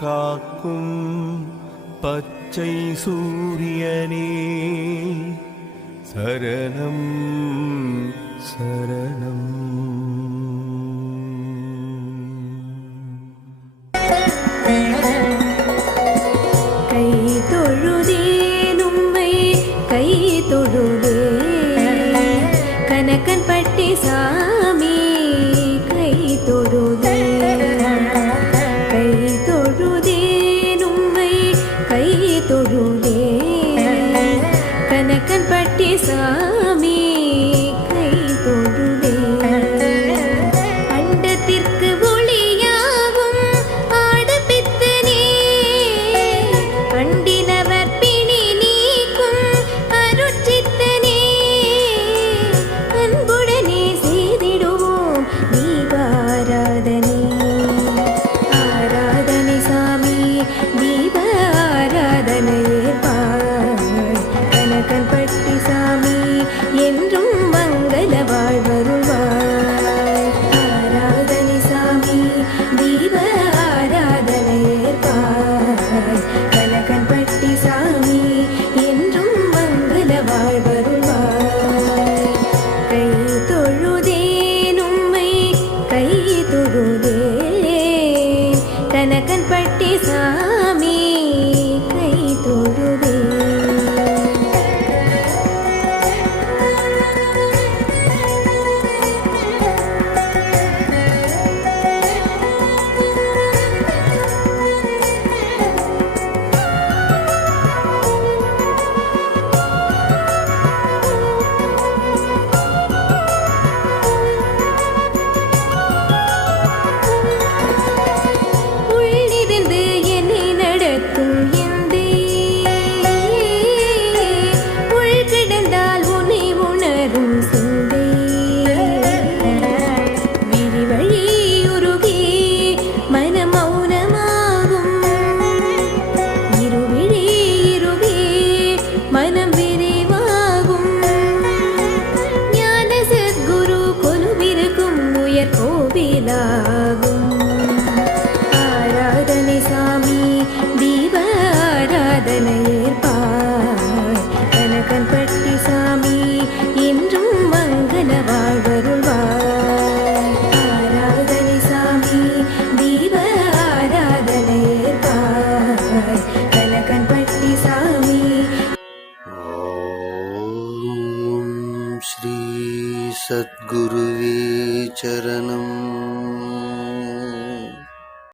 காக்கும் பச்சை சூரியனே. சரணம் சரணம். கை தொழுதேன் உம்மை கை தொழுதே. கனக்கன் பட்டி சா சாமி. சாமி என்றும் மங்கள வாழ்வருவாய் ஆராதனை சாமி தீப ஆராதனை பாய் கனகன் பட்டி சாமி என்றும் மங்கள வாழ்வருவாய் கை தொழுதேன் உம்மை கை தொழுதே. கனகன் பட்டி சாமி பட்டி சாமி என்றும் மங்கள வாழ்வருள்வார். ஆராதனை சாமி தீப ஆராதனை கலகன் பட்டி சாமி. ஸ்ரீ சத்குருவே சரணம்.